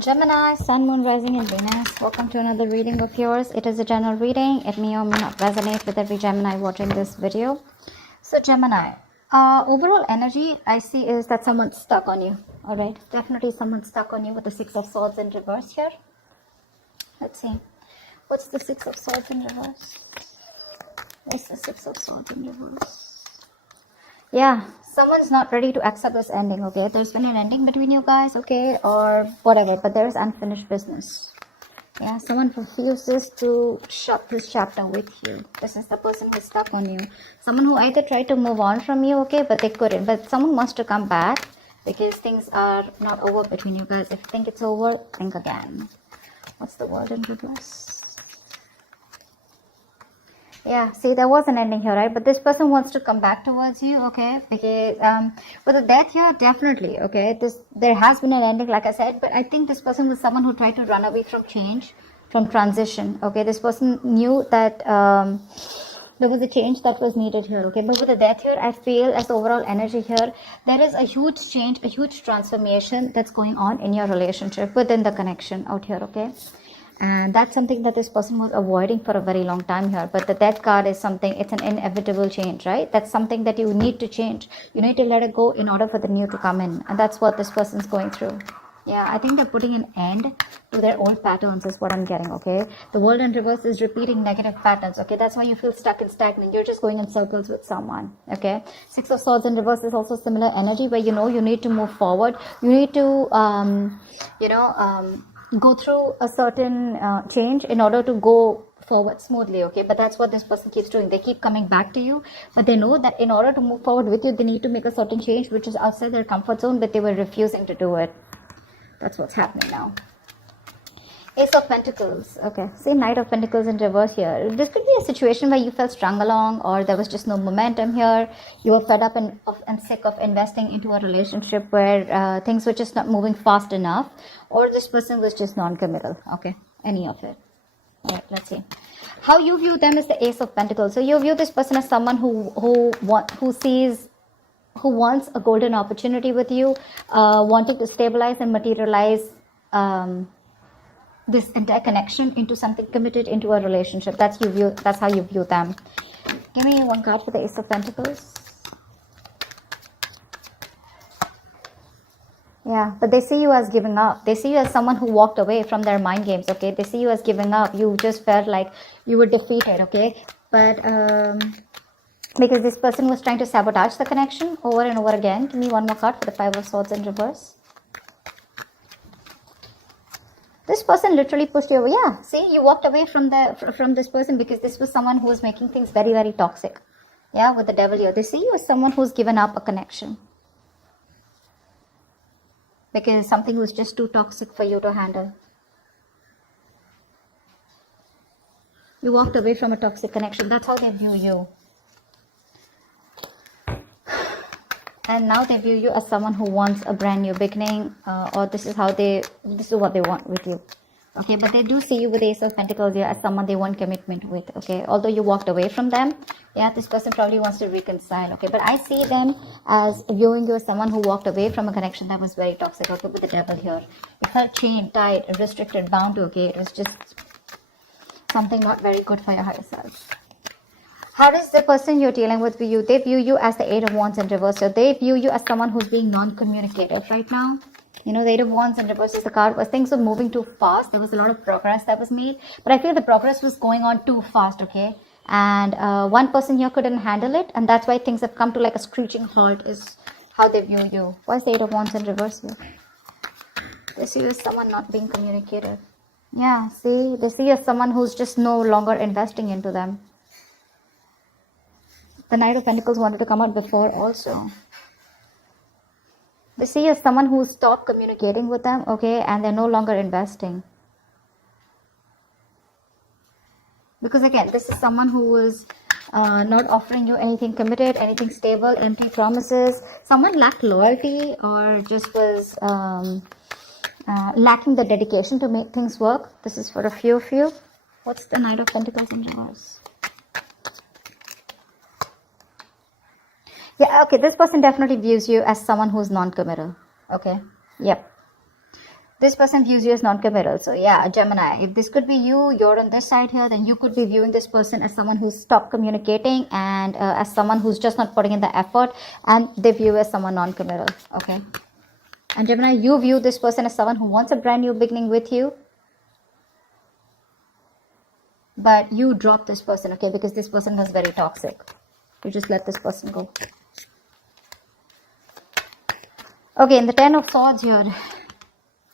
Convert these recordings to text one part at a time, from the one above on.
Gemini, Sun, Moon, Rising, and Venus. Welcome to another reading of yours. It is a general reading. It may or may not resonate with every Gemini watching this video. So Gemini, overall energy I see is that someone's stuck on you. Alright, definitely someone's stuck on you with the Six of Swords in reverse here. Let's see. What's the Six of Swords in reverse? What's the Six of Swords in reverse? Yeah, someone's not ready to accept this ending, okay? There's been an ending between you guys, okay? Or whatever, but there is unfinished business. Yeah, someone refuses to shut this chapter with you. This is the person who's stuck on you. Someone who either tried to move on from you, okay, but they couldn't. But someone wants to come back because things are not over between you guys. If you think it's over, think again. What's the word in reverse? Yeah, see, there was an ending here, right? But this person wants to come back towards you, okay? Because with the death here, definitely, okay? There has been an ending, like I said, but I think this person was someone who tried to run away from change, from transition, okay? This person knew that there was a change that was needed here, okay? But with the death here, I feel as the overall energy here, there is a huge change, a huge transformation that's going on in your relationship, within the connection out here, okay? And that's something that this person was avoiding for a very long time here. But the death card is something, it's an inevitable change, right? That's something that you need to change. You need to let it go in order for the new to come in. And that's what this person's going through. Yeah, I think they're putting an end to their old patterns is what I'm getting, okay? The world in reverse is repeating negative patterns, okay? That's why you feel stuck and stagnant. You're just going in circles with someone, okay? Six of Swords in reverse is also similar energy where you know you need to move forward. You need to, go through a certain change in order to go forward smoothly, okay? But that's what this person keeps doing. They keep coming back to you, but they know that in order to move forward with you, they need to make a certain change which is outside their comfort zone, but they were refusing to do it. That's what's happening now. Ace of Pentacles. Okay, see, Knight of Pentacles in reverse here. This could be a situation where you felt strung along, or there was just no momentum here. You were fed up and sick of investing into a relationship where things were just not moving fast enough, or this person was just non-committal. Okay, any of it. All right, let's see. How you view them is the Ace of Pentacles. So you view this person as someone who wants a golden opportunity with you, wanting to stabilize and materialize this entire connection into something committed, into a relationship. That's how you view them. Give me one card for the Ace of Pentacles. Yeah, but they see you as giving up. They see you as someone who walked away from their mind games, okay? They see you as giving up. You just felt like you were defeated, okay? But because this person was trying to sabotage the connection over and over again. Give me one more card for the Five of Swords in reverse. This person literally pushed you away. Yeah, see, you walked away from this person because this was someone who was making things very, very toxic. Yeah, with the Devil here. They see you as someone who's given up a connection because something was just too toxic for you to handle. You walked away from a toxic connection. That's how they view you. And now they view you as someone who wants a brand new beginning, or this is what they want with you. Okay, but they do see you with the Ace of Pentacles here as someone they want commitment with, okay? Although you walked away from them, yeah, this person probably wants to reconcile, okay? But I see them as viewing you as someone who walked away from a connection that was very toxic, okay, with the Devil here. It felt chained, tied, restricted, bound to, okay? It was just something not very good for your higher self. How does the person you're dealing with view you? They view you as the Eight of Wands in reverse. So they view you as someone who's being non-communicative right now. You know, the Eight of Wands in reverse is the card where things were moving too fast. There was a lot of progress that was made. But I feel the progress was going on too fast, okay? And one person here couldn't handle it. And that's why things have come to like a screeching halt is how they view you. Why is the Eight of Wands in reverse here? They see you as someone not being communicative. Yeah, see? They see you as someone who's just no longer investing into them. The Knight of Pentacles wanted to come out before also. They see you as someone who stopped communicating with them, okay, and they're no longer investing. Because again, this is someone who is not offering you anything committed, anything stable, empty promises. Someone lacked loyalty or just was lacking the dedication to make things work. This is for a few of you. What's the Knight of Pentacles in reverse? Yeah, okay, this person definitely views you as someone who's non-committal. Okay, yep. This person views you as non-committal. So yeah, Gemini, if this could be you, you're on this side here, then you could be viewing this person as someone who's stopped communicating and as someone who's just not putting in the effort, and they view you as someone non-committal. Okay. And Gemini, you view this person as someone who wants a brand new beginning with you, but you drop this person, okay, because this person was very toxic. You just let this person go. Okay, in the 10 of Swords here,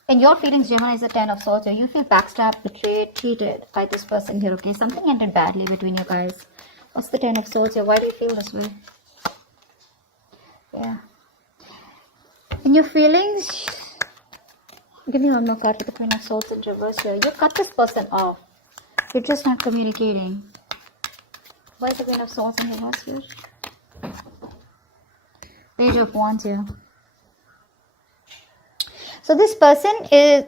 in your feelings, Gemini, is the 10 of Swords here. You feel backstabbed, betrayed, cheated by this person here, okay? Something ended badly between you guys. What's the 10 of Swords here? Why do you feel this way? Yeah. In your feelings, give me one more card for the Queen of Swords in reverse here. You cut this person off. You're just not communicating. Why is the Queen of Swords in reverse here? Page of Wands here. So this person is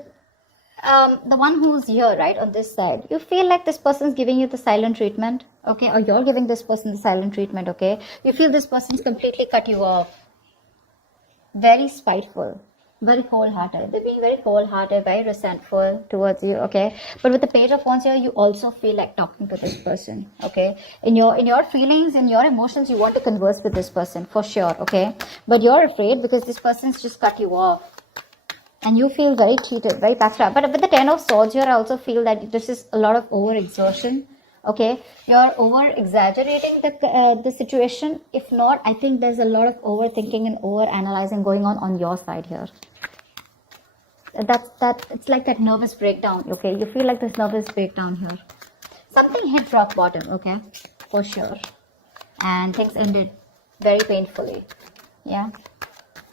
the one who's here, right, on this side. You feel like this person's giving you the silent treatment, okay, or you're giving this person the silent treatment, okay. You feel this person's completely cut you off. Very spiteful, very cold-hearted. They're being very cold-hearted, very resentful towards you, okay. But with the Page of Wands here, you also feel like talking to this person, okay. In your feelings, in your emotions, you want to converse with this person for sure, okay. But you're afraid because this person's just cut you off. And you feel very cheated, very backstabbed. But with the 10 of Swords here, I also feel that this is a lot of over-exertion. Okay, you're over-exaggerating the situation. If not, I think there's a lot of overthinking and over-analyzing going on your side here. It's like that nervous breakdown. Okay, you feel like this nervous breakdown here. Something hit rock bottom. Okay, for sure, and things ended very painfully. Yeah.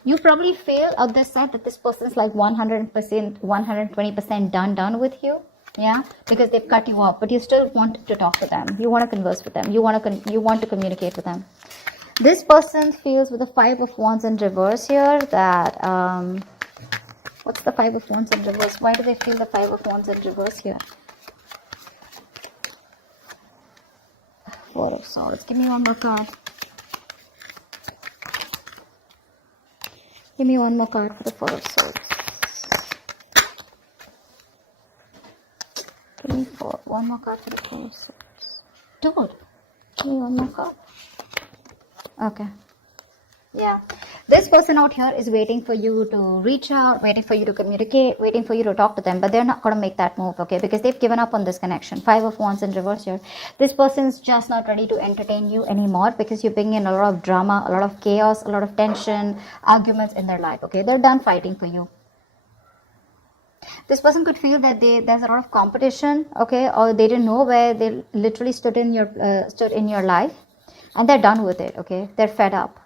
You probably feel on this side that this person's like 100%, 120% done with you. Yeah, because they've cut you off, but you still want to talk to them. You want to converse with them. You want to communicate with them. This person feels with the 5 of Wands in reverse here that what's the 5 of Wands in reverse? Why do they feel the 5 of Wands in reverse here? 4 of Swords. Give me one more card. Give me one more card for the 4 of Swords. Give me one more card for the 4 of Swords. Dude, give me one more card. Okay. Yeah. This person out here is waiting for you to reach out, waiting for you to communicate, waiting for you to talk to them, but they're not going to make that move, okay, because they've given up on this connection. 5 of Wands in reverse here. This person's just not ready to entertain you anymore because you bring in a lot of drama, a lot of chaos, a lot of tension, arguments in their life, okay. They're done fighting for you. This person could feel that there's a lot of competition, okay, or they didn't know where they literally stood in your life, and they're done with it, okay. They're fed up.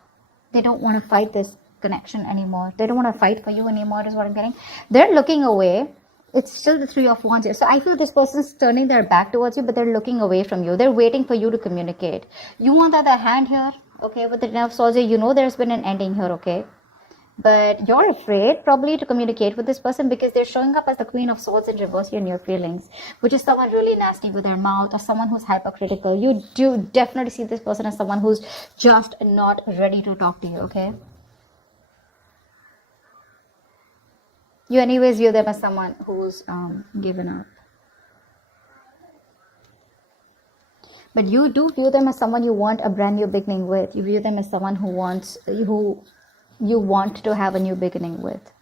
They don't want to fight this connection anymore. They don't want to fight for you anymore is what I'm getting. They're looking away. It's still the 3 of Wands here. So I feel this person's turning their back towards you, but they're looking away from you. They're waiting for you to communicate. You, on the other hand here, okay, with the 10 of Swords here, you know there's been an ending here, okay. But you're afraid probably to communicate with this person because they're showing up as the Queen of Swords in reverse in your feelings, which is someone really nasty with their mouth or someone who's hypercritical. You do definitely see this person as someone who's just not ready to talk to you, okay? You anyways view them as someone who's given up. But you do view them as someone you want a brand new beginning with. You view them as someone who you want to have a new beginning with.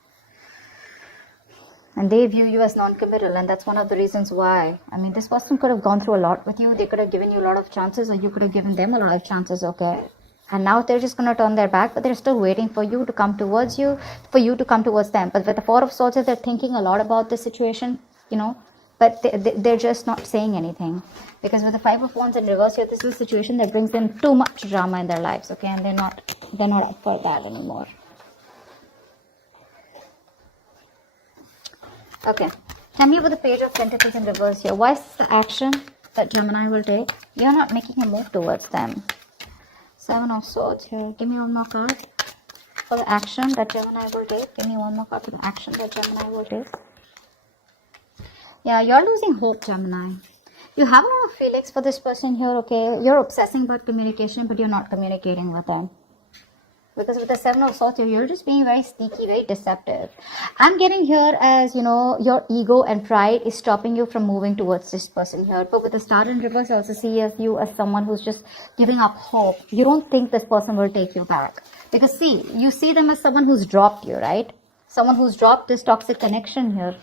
And they view you as non-committal, and that's one of the reasons why. I mean, this person could have gone through a lot with you. They could have given you a lot of chances, or you could have given them a lot of chances, okay? And now they're just going to turn their back, but they're still waiting for you to come towards you, for you to come towards them. But with the 4 of Swords, they're thinking a lot about this situation, you know, but they're just not saying anything. Because with the 5 of Wands in reverse here, this is a situation that brings them too much drama in their lives, okay? And they're not up for that anymore. Okay. Tell me about the Page of Pentacles in reverse here. What is the action that Gemini will take? You're not making a move towards them. 7 of Swords here. Give me one more card for the action that Gemini will take. Give me one more card for the action that Gemini will take. Yeah, you're losing hope, Gemini. You have a lot of feelings for this person here, okay? You're obsessing about communication, but you're not communicating with them. because with the Seven of Swords, you're just being very sneaky, very deceptive. I'm getting here as, your ego and pride is stopping you from moving towards this person here. But with the Star in reverse, I also see you as someone who's just giving up hope. You don't think this person will take you back. Because see, you see them as someone who's dropped you, right? Someone who's dropped this toxic connection here.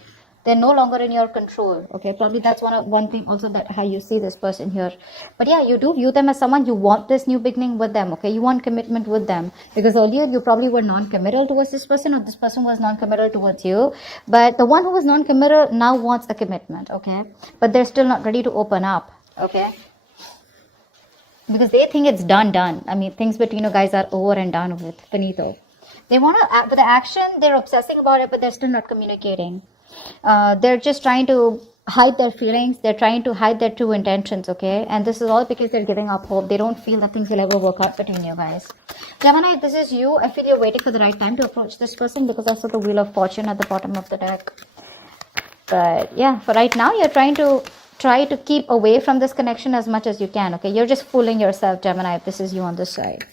They're no longer in your control. Okay, probably that's one thing also, that how you see this person here. But yeah, you do view them as someone, you want this new beginning with them. Okay, you want commitment with them, because earlier you probably were non-committal towards this person, or this person was non-committal towards you. But the one who was non-committal now wants a commitment. Okay, but they're still not ready to open up. Okay, because they think it's done. I mean, things between you guys are over and done with. Finito. They want to act with the action. They're obsessing about it, but they're still not communicating. They're just trying to hide their feelings. They're trying to hide their true intentions. Okay, and this is all because they're giving up hope. They don't feel that things will ever work out between you guys. Gemini, this is you. I feel you're waiting for the right time to approach this person, because I saw the Wheel of Fortune at the bottom of the deck. But yeah, for right now, you're trying to keep away from this connection as much as you can. Okay, you're just fooling yourself, Gemini, if this is you on this side.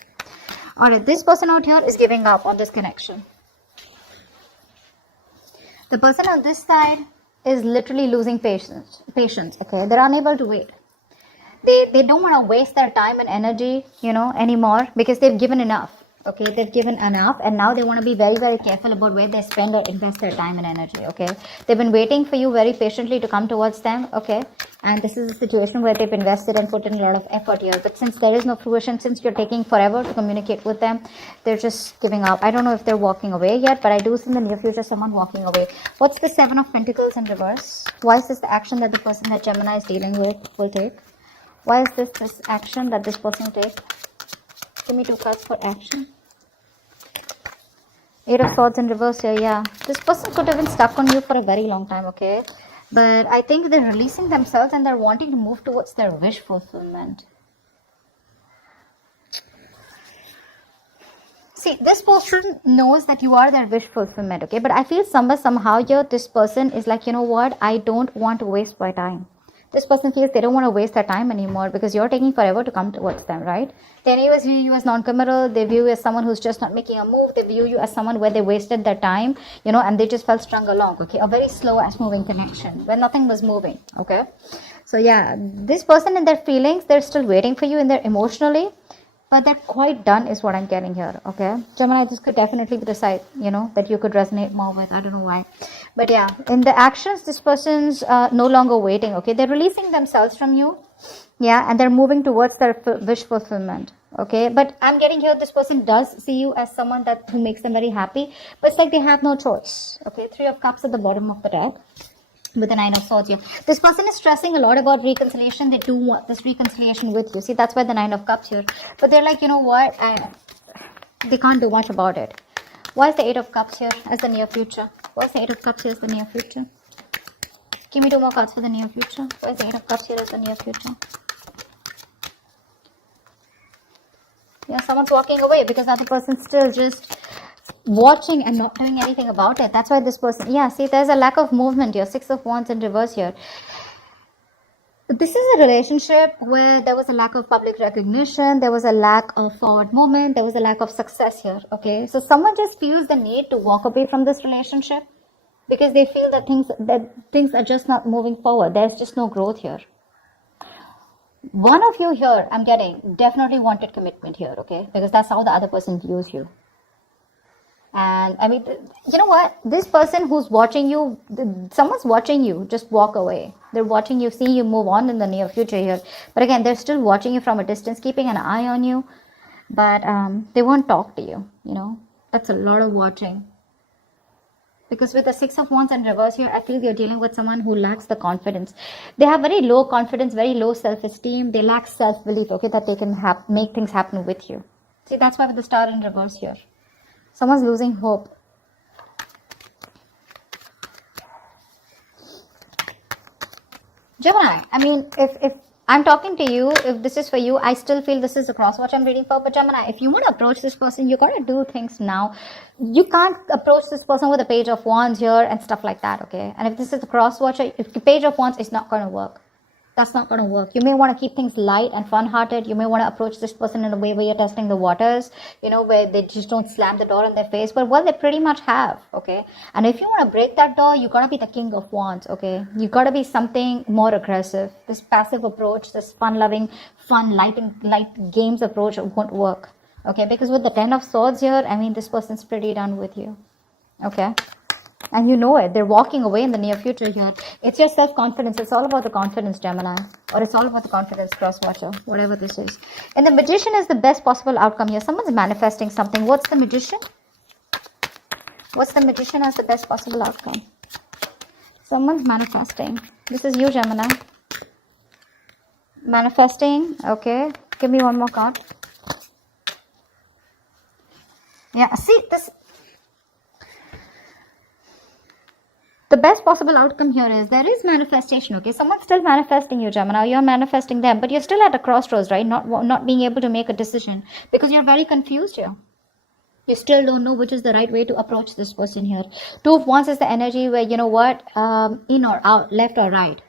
Alright, this person out here is giving up on this connection. The person on this side is literally losing patience. Okay, they're unable to wait. They don't want to waste their time and energy, anymore, because they've given enough. Okay, they've given enough, and now they want to be very, very careful about where they spend or invest their time and energy. Okay, they've been waiting for you very patiently to come towards them. Okay, and this is a situation where they've invested and put in a lot of effort here, but since there is no fruition, since you're taking forever to communicate with them, they're just giving up. I don't know if they're walking away yet, but I do see in the near future someone walking away. What's the Seven of Pentacles in reverse? Why is this the action that the person that Gemini is dealing with will take? Why is this action that this person will take? Give me 2 cards for action. 8 of Swords in reverse here, yeah. This person could have been stuck on you for a very long time, okay? But I think they're releasing themselves and they're wanting to move towards their wish fulfillment. See, this person knows that you are their wish fulfillment, okay? But I feel somehow here, this person is like, you know what? I don't want to waste my time. This person feels they don't want to waste their time anymore because you're taking forever to come towards them, right? They anyways view you as non-committal. They view you as someone who's just not making a move. They view you as someone where they wasted their time, and they just felt strung along, okay? A very slow ass moving connection where nothing was moving, okay? So yeah, this person in their feelings, they're still waiting for you in their emotionally, but they're quite done is what I'm getting here, okay? Gemini, this could definitely be the side, that you could resonate more with. I don't know why. But yeah, in the actions, this person's no longer waiting, okay? They're releasing themselves from you, yeah, and they're moving towards their wish fulfillment, okay? But I'm getting here, this person does see you as someone who makes them very happy, but it's like they have no choice, okay? 3 of Cups at the bottom of the deck, with the 9 of Swords here. This person is stressing a lot about reconciliation. They do want this reconciliation with you. See, that's why the 9 of Cups here. But they're like, you know what? They can't do much about it. Why is the 8 of Cups here as the near future? Why is the 8 of Cups here as the near future? Give me 2 more cards for the near future. Why is the 8 of Cups here as the near future? Yeah, someone's walking away because the other person's still just watching and not doing anything about it. That's why this person, yeah, see, there's a lack of movement here. 6 of Wands in reverse here. This is a relationship where there was a lack of public recognition, there was a lack of forward movement, there was a lack of success here, okay? So someone just feels the need to walk away from this relationship because they feel that things are just not moving forward. There's just no growth here. One of you here, I'm getting, definitely wanted commitment here, okay? Because that's how the other person views you. And I mean, you know what? This person who's watching you, someone's watching you, just walk away. They're watching you, seeing you move on in the near future here. But again, they're still watching you from a distance, keeping an eye on you. But they won't talk to you, That's a lot of watching. Because with the 6 of Wands in reverse here, I feel you're dealing with someone who lacks the confidence. They have very low confidence, very low self-esteem. They lack self-belief, okay, that they can make things happen with you. See, that's why with the Star in reverse here. Someone's losing hope. Gemini, I mean, if I'm talking to you, if this is for you, I still feel this is the cross watch I'm reading for. But Gemini, if you want to approach this person, you got to do things now. You can't approach this person with a Page of Wands here and stuff like that, okay? And if this is the cross watch, if the Page of Wands is not going to work. That's not going to work. You may want to keep things light and fun-hearted. You may want to approach this person in a way where you're testing the waters, where they just don't slam the door in their face. But what they pretty much have, okay? And if you want to break that door, you got to be the king of wands, okay? You got to be something more aggressive. This passive approach, this fun-loving, light games approach won't work, okay? Because with the 10 of swords here, I mean, this person's pretty done with you, okay? And you know it. They're walking away in the near future here. It's your self-confidence. It's all about the confidence, Gemini. Or it's all about the confidence, cross-watcher. Whatever this is. And the magician is the best possible outcome here. Someone's manifesting something. What's the magician? What's the magician as the best possible outcome? Someone's manifesting. This is you, Gemini. Manifesting. Okay. Give me one more card. Yeah. See, this... The best possible outcome here is there is manifestation, okay? Someone's still manifesting you, Gemini. You're manifesting them, but you're still at a crossroads, right? Not being able to make a decision because you're very confused here. You still don't know which is the right way to approach this person here. Two of Wands is the energy where, in or out, left or right.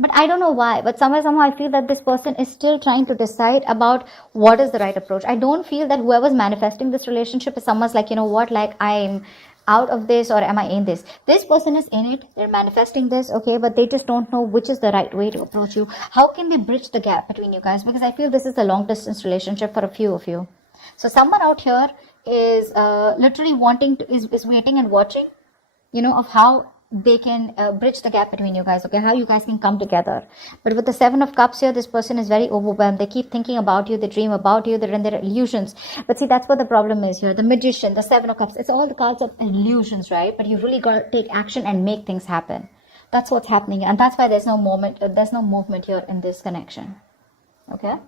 But I don't know why, but somehow I feel that this person is still trying to decide about what is the right approach. I don't feel that whoever's manifesting this relationship is someone's like, I'm out of this or am I in this? This person is in it. They're manifesting this, okay, but they just don't know which is the right way to approach you. How can they bridge the gap between you guys? Because I feel this is a long distance relationship for a few of you. So someone out here is literally is waiting and watching, of how they can bridge the gap between you guys, okay, how you guys can come together. But with the 7 of Cups here, this person is very overwhelmed. They keep thinking about you, they dream about you, they're in their illusions. But see, that's what the problem is here. The Magician, the 7 of Cups, it's all the cards of illusions, right? But you really got to take action and make things happen. That's what's happening, and that's why there's no movement here in this connection, okay?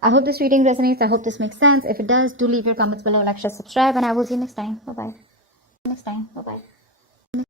I hope this reading resonates. I hope this makes sense. If it does, do leave your comments below, like, share, subscribe, and I will see you next time. Bye-bye.